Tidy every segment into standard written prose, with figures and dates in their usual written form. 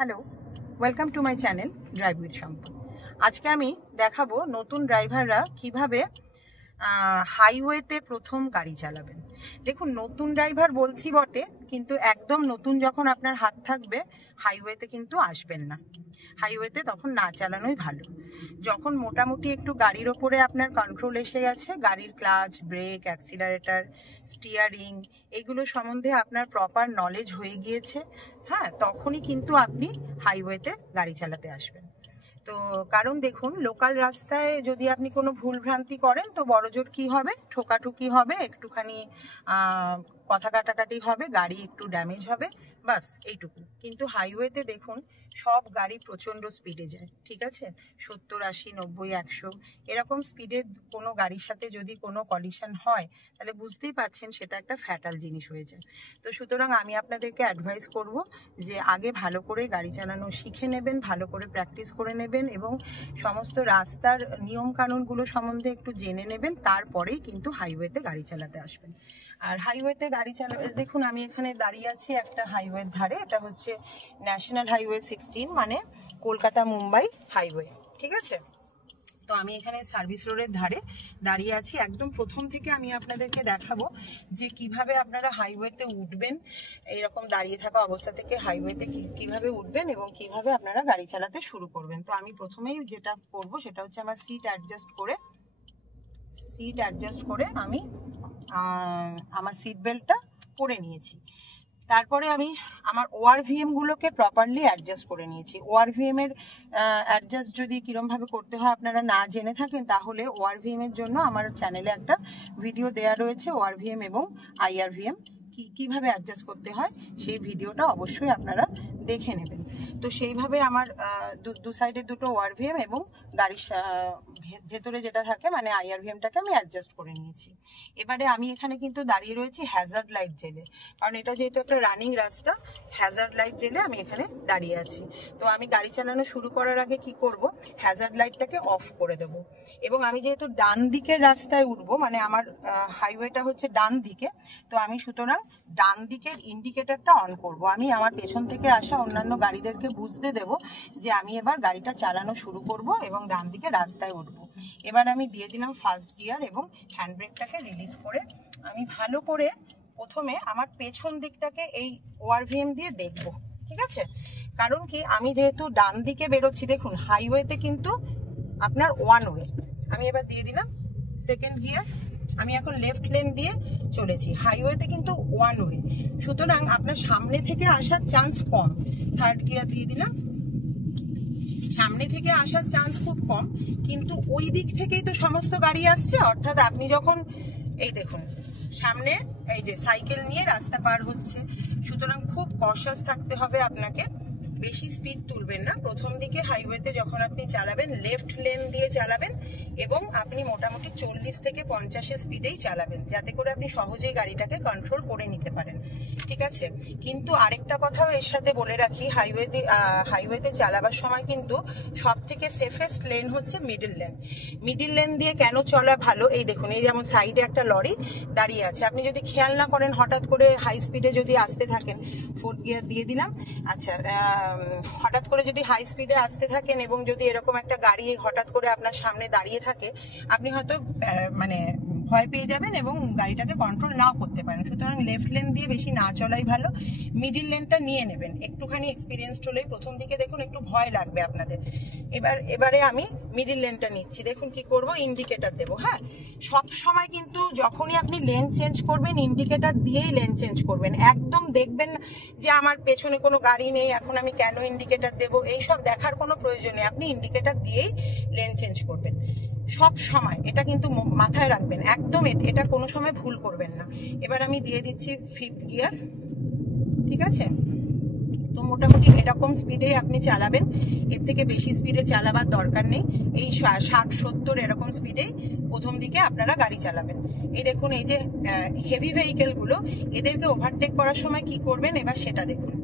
Hello, welcome to my channel drive with Shampa. আজকে আমি দেখাবো নতুন ড্রাইভাররা কিভাবে হাইওয়েতে প্রথম গাড়ি চালাবেন। দেখুন, নতুন ড্রাইভার বলছি বটে, কিন্তু একদম নতুন যখন আপনার হাত থাকবে হাইওয়েতে কিন্তু আসবেন না। হাইওয়েতে তখন না চালানোই ভালো। যখন মোটামুটি একটু গাড়ির ওপরে আপনার কন্ট্রোল এসে গেছে, গাড়ির ক্লাচ, ব্রেক, অ্যাক্সিলারেটর, স্টিয়ারিং এগুলো সম্বন্ধে আপনার প্রপার নলেজ হয়ে গিয়েছে, হ্যাঁ, তখনই কিন্তু আপনি হাইওয়েতে গাড়ি চালাতে আসবেন। তো কারণ দেখুন, লোকাল রাস্তায় যদি আপনি কোনো ভুল ভ্রান্তি করেন তো বড়জোর কি হবে, ঠোকাঠুকি হবে, একটুখানি কথা কাটাকাটি হবে, গাড়ি একটু ড্যামেজ হবে, বাস এইটুকু। কিন্তু হাইওয়েতে দেখুন, সব গাড়ি প্রচণ্ড স্পিডে যায়, ঠিক আছে, 70, 80, 90, 100 এরকম স্পিডে কোনো গাড়ির সাথে যদি কোনো কলিশন হয় তাহলে বুঝতেই পাচ্ছেন সেটা একটা ফ্যাটাল জিনিস হয়ে যায়। তো সুতরাং আমি আপনাদেরকে অ্যাডভাইস করব যে আগে ভালো করে গাড়ি চালানো শিখে নেবেন, ভালো করে প্র্যাকটিস করে নেবেন এবং সমস্ত রাস্তার নিয়ম কানুনগুলো সম্বন্ধে একটু জেনে নেবেন, তারপরেই কিন্তু হাইওয়েতে গাড়ি চালাতে আসবেন। আর হাইওয়েতে গাড়ি চালাতে দেখুন, আমি এখানে দাঁড়িয়ে আছি একটা হাইওয়ের ধারে। এটা হচ্ছে ন্যাশনাল হাইওয়ে 16, মানে কলকাতা মুম্বাই হাইওয়ে, ঠিক আছে। তো আমি এখানে সার্ভিস রোডের ধারে দাঁড়িয়ে আছি। একদম প্রথম থেকে আমি আপনাদেরকে দেখাবো যে কিভাবে আপনারা হাইওয়েতে উঠবেন, এইরকম দাঁড়িয়ে থাকা অবস্থা থেকে হাইওয়েতে কিভাবে উঠবেন এবং কিভাবে আপনারা গাড়ি চালাতে শুরু করবেন। তো আমি প্রথমেই যেটা করব সেটা হচ্ছে আমার সিট অ্যাডজাস্ট করে আমি আমার সিট বেল্টটা পরে নিয়েছি। তারপরে আমি আমার ORVM গুলোকে প্রপারলি অ্যাডজাস্ট করে নিয়েছি। ORVM এর অ্যাডজাস্ট যদি কিরমভাবে করতে হয় আপনারা না জেনে থাকেন, তাহলে ORVM এর জন্য আমার চ্যানেলে একটা ভিডিও দেয়া রয়েছে। ORVM এবং IRVM কিভাবে অ্যাডজাস্ট করতে হয় সেই ভিডিওটা অবশ্যই আপনারা দেখে নেবেন। তো সেইভাবে আমার দু সাইডে দুটো ORVM এবং গাড়ির ভেতরে যেটা থাকে মানে IRVMটাকে আমি অ্যাডজাস্ট করে নিয়েছি। এবারে আমি এখানে কিন্তু দাঁড়িয়ে রয়েছি হ্যাজার্ড লাইট জেলে, কারণ এটা যেহেতু একটা রানিং রাস্তা, হ্যাজার্ড লাইট জেলে আমি এখানে দাঁড়িয়ে আছি। তো আমি গাড়ি চালানো শুরু করার আগে কি করব, হ্যাজার্ড লাইটটাকে অফ করে দেব। এবং আমি যেহেতু ডান দিকের রাস্তায় উঠবো, মানে আমার হাইওয়েটা হচ্ছে ডান দিকে, তো আমি সুতরাং ডান দিকের ইন্ডিকেটরটা অন করব। আমি আমার পেছন থেকে আসা অন্যান্য গাড়িদেরকে বুঝতে দেব যে আমি এবার গাড়িটা চালানো শুরু করব এবং ডান দিকে রাস্তায় উঠবো। এবার আমি দিয়ে দিলাম ফার্স্ট গিয়ার এবং হ্যান্ড ব্রেকটাকে রিলিজ করে আমি ভালো করে প্রথমে আমার পেছন দিকটাকে এই ORVM দিয়ে দেখব, ঠিক আছে। কারণ কি, আমি যেহেতু ডান দিকে বেরোচ্ছি, দেখুন হাইওয়েতে কিন্তু আপনার ওয়ান ওয়ে। আমি এবার দিয়ে দিলাম সেকেন্ড গিয়ার। আমি এখন লেফট লেন দিয়ে চলেছি, হাইওয়েতে কিন্তু ওয়ান ওয়ে, সুতরাং আপনার সামনে থেকে আসার চান্স কম। থার্ড গিয়ার দিয়ে দিলাম। সামনে থেকে আসার চান্স খুব কম, কিন্তু ওই দিক থেকেই তো সমস্ত গাড়ি আসছে, অর্থাৎ আপনি যখন এই দেখুন সামনে এই যে সাইকেল নিয়ে রাস্তা পার হচ্ছে, সুতরাং খুব কশাস থাকতে হবে আপনাকে। বেশি স্পিড তুলবেন না প্রথম দিকে। হাইওয়েতে যখন আপনি চালাবেন লেফট লেন দিয়ে চালাবেন এবং আপনি মোটামুটি 40 থেকে 50 স্পিডেই চালাবেন, যাতে করে আপনি সহজেই গাড়িটাকে কন্ট্রোল করে নিতে পারেন, ঠিক আছে। কিন্তু আরেকটা কথাও এর সাথে বলে রাখি, হাইওয়েতে চালাবার সময় কিন্তু সব থেকে সেফেস্ট লেন হচ্ছে মিডল লেন। মিডল লেন দিয়ে কেন চলা ভালো, এই দেখুন, এই যেমন সাইডে একটা লরি দাঁড়িয়ে আছে, আপনি যদি খেয়াল না করেন হঠাৎ করে হাই স্পিডে যদি আসতে থাকেন, ফোর্থ গিয়ার দিয়ে দিলাম। আচ্ছা, হঠাৎ করে যদি হাই স্পিডে আসতে থাকেন এবং যদি এরকম একটা গাড়ি হঠাৎ করে আপনার সামনে দাঁড়িয়ে থাকে, আপনি হয়তো মানে ভয় পেয়ে যাবেন এবং গাড়িটাকে কন্ট্রোল নাও করতে পারেন। সুতরাং লেফট লেন দিয়ে বেশি না চলাই ভালো, মিডিল লেনটা নিয়ে নেবেন। একটুখানি এক্সপিরিয়েন্স হলেই প্রথম দিকে দেখুন একটু ভয় লাগবে আপনাদের। এবারে আমি মিডিল লেনটা নিচ্ছি। দেখুন কি করব, ইন্ডিকেটর দেবো। হ্যাঁ, সব সময় কিন্তু যখনই আপনি লেন চেঞ্জ করবেন ইন্ডিকেটর দিয়েই লেন চেঞ্জ করবেন। একদম দেখবেন যে আমার পেছনে কোনো গাড়ি নেই, এখন আমি কেন ইন্ডিকেটর দেবো, এইসব দেখার কোনো প্রয়োজন নেই। আপনি ইন্ডিকেটর দিয়েই লেন চেঞ্জ করবেন সব সময়, এটা কিন্তু মাথায় রাখবেন একদম, এটা কোনো সময় ভুল করবেন না। এবার আমি দিয়ে দিচ্ছি ফিফথ গিয়ার, ঠিক আছে। তো মোটামুটি এরকম স্পিডে আপনি চালাবেন, এর থেকে বেশি স্পিডে চালাবার দরকার নেই। এই 60-70 এরকম স্পিডেই প্রথম দিকে আপনারা গাড়ি চালাবেন। এই দেখুন, এই যে হেভি ভেহিকেলগুলো, এদেরকে ওভারটেক করার সময় কি করবেন এবার সেটা দেখুন।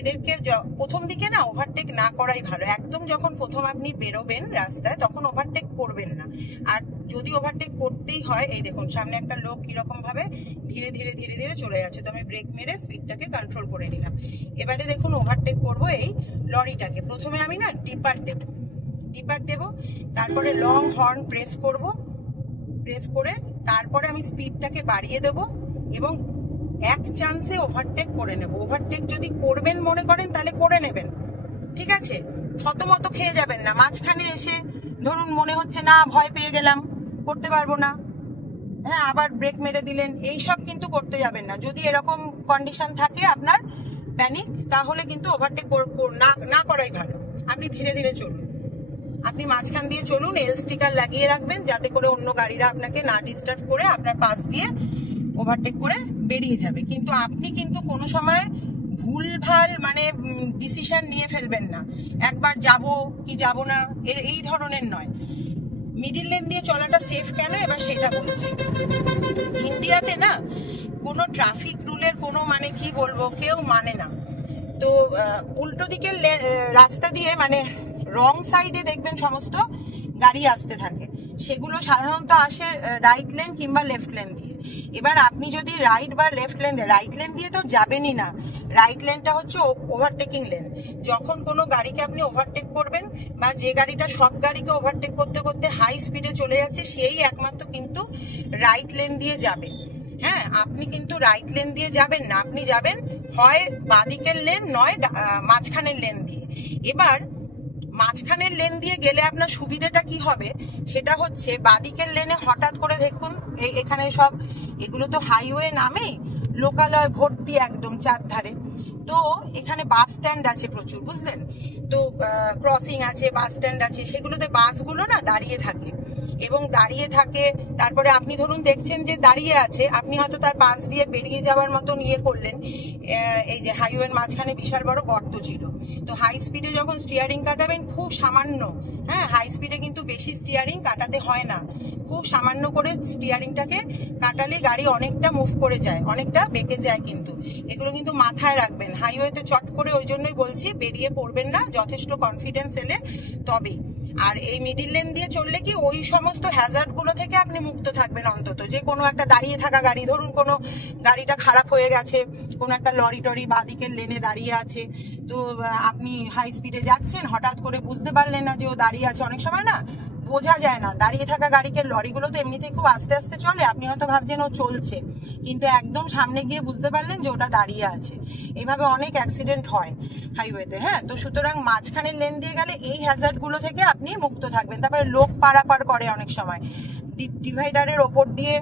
এদেরকে প্রথম দিকে না ওভারটেক না করাই ভালো। একদম যখন প্রথম আপনি বেরোবেন রাস্তায় তখন ওভারটেক করবেন না। আর যদি ওভারটেক করতেই হয়, এই দেখুন সামনে একটা লোক কিরকম ভাবে ধীরে ধীরে ধীরে ধীরে চলে যাচ্ছে, তো আমি ব্রেক মেরে স্পিডটাকে কন্ট্রোল করে নিলাম। এবারে দেখুন ওভারটেক করবো এই লরিটাকে। প্রথমে আমি না ডিপার দেব, তারপরে লং হর্ন প্রেস করে তারপরে আমি স্পিডটাকে বাড়িয়ে দেব এবং এক চান্সে ওভারটেক করে নেব। ওভারটেক যদি করবেন মনে করেন তাহলে করে নেবেন, ঠিক আছে? থতমত খেয়ে যাবেন না। মাঝখানে এসে ধরুন মনে হচ্ছে না ভয় পেয়ে গেলাম, করতে পারবো না, হ্যাঁ, আবার ব্রেক মেরে দিলেন, এইসব কিন্তু করতে যাবেন না। যদি এরকম কন্ডিশন থাকে আপনার প্যানিক, তাহলে কিন্তু ওভারটেক না করাই ভালো। আপনি ধীরে ধীরে চলুন, আপনি মাঝখান দিয়ে চলুন, এল স্টিকার লাগিয়ে রাখবেন যাতে করে অন্য গাড়িরা আপনাকে না ডিস্টার্ব করে আপনার পাশ দিয়ে ওভারটেক করে বেরিয়ে যাবে। কিন্তু আপনি কিন্তু কোনো সময় ভুলভাল মানে ডিসিশন নিয়ে ফেলবেন না, একবার যাব কি যাব না এই ধরনের নয়। মিডিল লেন দিয়ে চলাটা সেফ কেন এবার সেটা বলছি। ইন্ডিয়াতে না কোনো ট্রাফিক রুলের কোনো মানে কি বলবো কেউ মানে না। তো উল্টো দিকের রাস্তা দিয়ে মানে রং সাইডে দেখবেন সমস্ত গাড়ি আসতে থাকে, সেগুলো সাধারণত আসে রাইট লেন কিংবা লেফট লেন দিয়ে। এবার আপনি যদি রাইট বা লেফট লেন, রাইট লেন দিয়ে তো যাবেনই না, রাইট লেনটা হচ্ছে ওভারটেকিং লেন। যখন কোনো গাড়িকে আপনি ওভারটেক করবেন বা যে গাড়িটা সব গাড়িকে ওভারটেক করতে করতে হাই স্পিডে চলে যাচ্ছে সেই একমাত্র কিন্তু রাইট লেন দিয়ে যাবে। হ্যাঁ, আপনি কিন্তু রাইট লেন দিয়ে যাবেন না, আপনি যাবেন হয় বাদিকের লেন নয় মাঝখানের লেন দিয়ে। এবার মাঝখানের লেন দিয়ে গেলে আপনার সুবিধাটা কি হবে সেটা হচ্ছে বাদিকের লেনে হঠাৎ করে দেখুন এখানে সব এগুলো তো হাইওয়ে নামে লোকালয় ভর্তি একদম চারধারে। তো এখানে বাস স্ট্যান্ড আছে প্রচুর, বুঝলেন তো, ক্রসিং আছে, বাস স্ট্যান্ড আছে, সেগুলোতে বাসগুলো না দাঁড়িয়ে থাকে এবং দাঁড়িয়ে থাকে। তারপরে আপনি ধরুন দেখছেন যে দাঁড়িয়ে আছে, আপনি হয়তো তার পাশ দিয়ে বেরিয়ে যাওয়ার মতন ইয়ে করলেন, এই যে হাইওয়ের মাঝখানে বিশাল বড় গর্ত ছিল, তো হাই স্পিডে যখন স্টিয়ারিং কাটাবেন খুব সামান্য, হ্যাঁ হাই স্পিডে কিন্তু বেশি স্টিয়ারিং কাটাতে হয় না, খুব সামান্য করে স্টিয়ারিংটাকে কাটালে গাড়ি অনেকটা মুভ করে যায়, অনেকটা বেঁকে যায়। কিন্তু এগুলো কিন্তু মাথায় রাখবেন, হাইওয়েতে চট করে, ওই জন্যই বলছি বেরিয়ে পড়বেন না, যথেষ্ট কনফিডেন্স এলে তবেই। আর এই মিডিল লেন দিয়ে চললে কি ওই সমস্ত হ্যাজার্ড গুলো থেকে আপনি মুক্ত থাকবেন। অন্তত যে কোনো একটা দাঁড়িয়ে থাকা গাড়ি, ধরুন কোনো গাড়িটা খারাপ হয়ে গেছে, কোনো একটা লরি টরি বাদিকের লেনে দাঁড়িয়ে আছে, তো আপনি হাই স্পিডে যাচ্ছেন, হঠাৎ করে বুঝতে পারলেন না যে ও দাঁড়িয়ে আছে। অনেক সময় না বোঝা যায় না, দাঁড়িয়ে থাকা গাড়িকে, লরিগুলো তো এমনিতেই খুব আস্তে আস্তে চলে, আপনি হয়তো ভাবছেন ও চলছে, কিন্তু একদম সামনে গিয়ে বুঝতে পারলেন যে ওটা দাঁড়িয়ে আছে। এইভাবে অনেক অ্যাক্সিডেন্ট হয় হাইওয়েতে। হ্যাঁ, তো সুতরাং মাঝখানের লেন দিয়ে গেলে এই হ্যাজার্ড গুলো থেকে আপনি মুক্ত থাকবেন। তারপরে লোক পারাপার করে অনেক সময় ডিভাইডারের ওপর দিয়ে,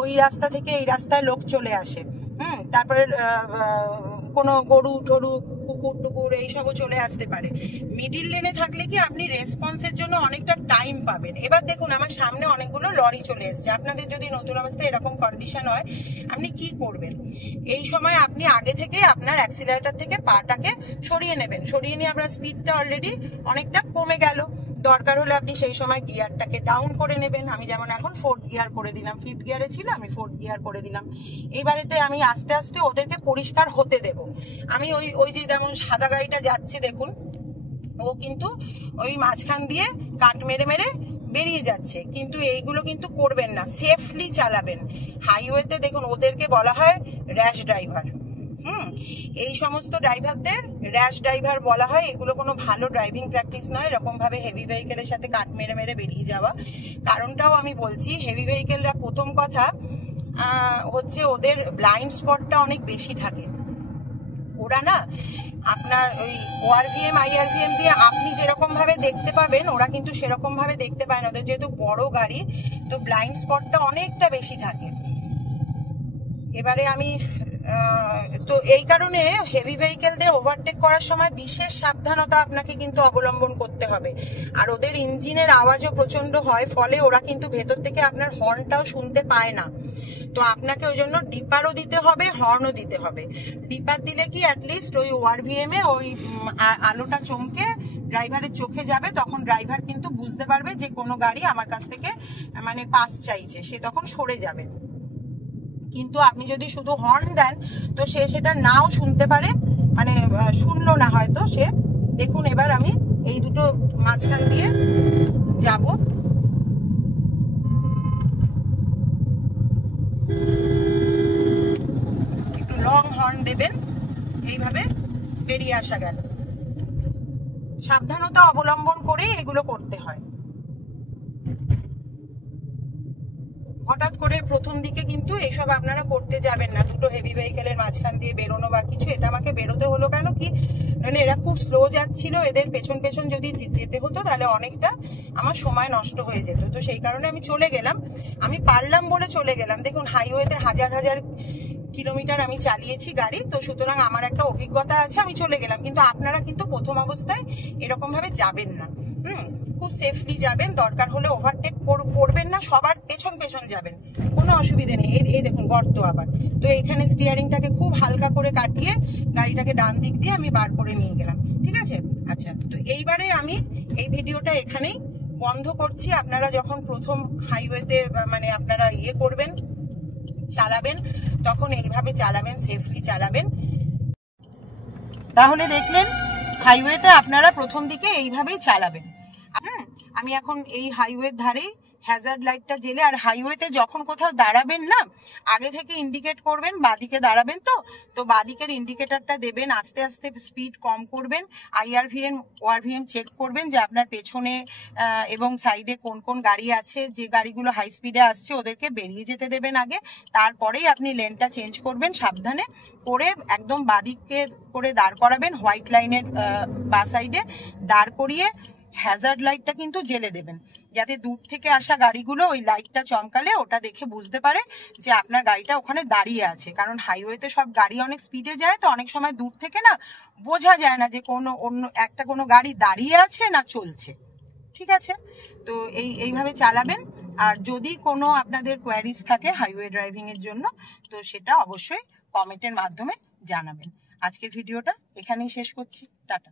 ওই রাস্তা থেকে এই রাস্তায় লোক চলে আসে। তারপরে কোনো গরু টরু, কুকুর টুকুর এইসবও চলে আসতে পারে। মিডিল লেনে থাকলে কি আপনি রেসপন্সের জন্য অনেকটা টাইম পাবেন। এবার দেখুন আমার সামনে অনেকগুলো লরি চলে এসছে, আপনাদের যদি নতুন অবস্থায় এরকম কন্ডিশন হয় আপনি কি করবেন? এই সময় আপনি আগে থেকে আপনার অ্যাক্সিলারেটর থেকে পাটাকে সরিয়ে নেবেন, সরিয়ে নিয়ে আপনার স্পিডটা অলরেডি অনেকটা কমে গেল, দরকার হলে আপনি সেই সময় গিয়ারটাকে ডাউন করে নেবেন। আমি যেমন এখন 4th গিয়ার করে দিলাম, 5th গিয়ারে ছিল, আমি 4th গিয়ার করে দিলাম। এইবারেতে আমি আস্তে আস্তে ওদেরকে পরিষ্কার হতে দেব। আমি ওই যে যেমন সাদা গাড়িটা যাচ্ছে দেখুন, ও কিন্তু ওই মাঝখান দিয়ে কাট মেরে মেরে বেরিয়ে যাচ্ছে, কিন্তু এইগুলো কিন্তু করবেন না, সেফলি চালাবেন। হাইওয়েতে দেখুন ওদেরকে বলা হয় র্যাশ ড্রাইভার। এই সমস্ত ড্রাইভারদের র্যাশ ড্রাইভার বলা হয়। এগুলো কোনো ভালো ড্রাইভিং প্র্যাকটিস নয়, এরকম ভাবে হেভি ভেহিকেলের সাথে কাট মেরে মেরে বেরিয়ে যাওয়া। কারণটাও আমি বলছি, হেভি ভেহিকেলরা প্রথম কথা হচ্ছে ওদের ব্লাইন্ড স্পটটা অনেক বেশি থাকে। ওরা না আপনার ওই ওআরভিএম আইআরভিএম দিয়ে আপনি যেরকম ভাবে দেখতে পাবেন ওরা কিন্তু সেরকম ভাবে দেখতে পায় না, ওদের যেহেতু বড় গাড়ি তো ব্লাইন্ড স্পটটা অনেকটা বেশি থাকে। এবারে আমি তো এই কারণে হেভি ভেহিকেলদের ওভারটেক করার সময় বিশেষ সাবধানতা আপনাকে কিন্তু অবলম্বন করতে হবে। আর ওদের ইঞ্জিনের আওয়াজও প্রচন্ড হয়, ফলে ওরা কিন্তু ভেতর থেকে আপনার হর্নটাও শুনতে পায় না। তো আপনাকে ওই জন্য ডিপারও দিতে হবে, হর্নও দিতে হবে। ডিপার দিলে কি অ্যাটলিস্ট ওই ওআরভিএম এ ওই আলোটা চমকে ড্রাইভারের চোখে যাবে, তখন ড্রাইভার কিন্তু বুঝতে পারবে যে কোনো গাড়ি আমার কাছ থেকে মানে পাস চাইছে, সে তখন সরে যাবে। কিন্তু আপনি যদি শুধু হর্ন দেন তো সে সেটা নাও শুনতে পারে, মানে শুনলো না হয়তো সে। দেখুন এবার আমি এই দুটো মাঝখান দিয়ে যাব, একটু লং হর্ন দেবেন, এইভাবে বেরিয়ে আসা গেল। সাবধানতা অবলম্বন করে এগুলো করতে হয়। হঠাৎ করে প্রথম দিকে কিন্তু এইসব আপনারা করতে যাবেন না, দুটো হেভি ভেহিকেলের মাঝখান দিয়ে বেরোনো বা কিছু। এটা আমাকে বেরোতে হলো কেন কি, মানে এরা খুব স্লো যাচ্ছিল, এদের পেছন পেছন যদি যেতে হতো তাহলে অনেকটা আমার সময় নষ্ট হয়ে যেত। তো সেই কারণে আমি চলে গেলাম, আমি পারলাম বলে চলে গেলাম। দেখুন হাইওয়েতে হাজার হাজার কিলোমিটার আমি চালিয়েছি গাড়ি, তো সুতরাং আমার একটা অভিজ্ঞতা আছে, আমি চলে গেলাম। কিন্তু আপনারা কিন্তু প্রথম অবস্থায় এরকম ভাবে যাবেন না। খুব সেফলি যাবেন, দরকার হলে ওভারটেক করবেন না, সবার পেছন পেছন যাবেন, কোনো অসুবিধে নেই। এই দেখুন গর্ত আবার, তো এখানে স্টিয়ারিংটাকে খুব হালকা করে কাটিয়ে গাড়িটাকে ডান দিক দিয়ে আমি বার করে নিয়ে গেলাম, ঠিক আছে। আচ্ছা, তো এইবারে আমি এই ভিডিওটা এখানেই বন্ধ করছি। আপনারা যখন প্রথম হাইওয়েতে মানে আপনারা করবেন, চালাবেন, তখন এইভাবে চালাবেন, সেফলি চালাবেন। তাহলে দেখলেন হাইওয়েতে আপনারা প্রথম দিকে এইভাবেই চালাবেন। আমি এখন এই হাইওয়ের ধারেই হ্যাজার্ড লাইটটা জেলে, আর হাইওয়েতে যখন কোথাও দাঁড়াবেন না, আগে থেকে ইন্ডিকেট করবেন, বাদিকে দাঁড়াবেন তো বাদিকের ইন্ডিকেটরটা দেবেন, আস্তে আস্তে স্পিড কম করবেন, আইআরভিএম ওআরভিএম চেক করবেন যে আপনার পেছনে এবং সাইডে কোন কোন গাড়ি আছে, যে গাড়িগুলো হাই স্পিডে আসছে ওদেরকে বেরিয়ে যেতে দেবেন আগে, তারপরেই আপনি লেনটা চেঞ্জ করবেন সাবধানে করে, একদম বাদিকে করে দাঁড় করাবেন, হোয়াইট লাইনের বা সাইডে দাঁড় করিয়ে হ্যাজার্ড লাইটটা কিন্তু জেলে দেবেন, যাতে দূর থেকে আসা গাড়িগুলো ওই লাইটটা চমকালে ওটা দেখে বুঝতে পারে যে আপনার গাড়িটা ওখানে দাঁড়িয়ে আছে। কারণ হাইওয়েতে সব গাড়ি অনেক স্পিডে যায়, তো অনেক সময় দূর থেকে না বোঝা যায় না যে কোনো গাড়ি দাঁড়িয়ে আছে না চলছে, ঠিক আছে। তো এইভাবে চালাবেন। আর যদি কোনো আপনাদের কোয়ারিজ থাকে হাইওয়ে ড্রাইভিং এর জন্য, তো সেটা অবশ্যই কমেন্টের মাধ্যমে জানাবেন। আজকের ভিডিওটা এখানেই শেষ করছি, টাটা।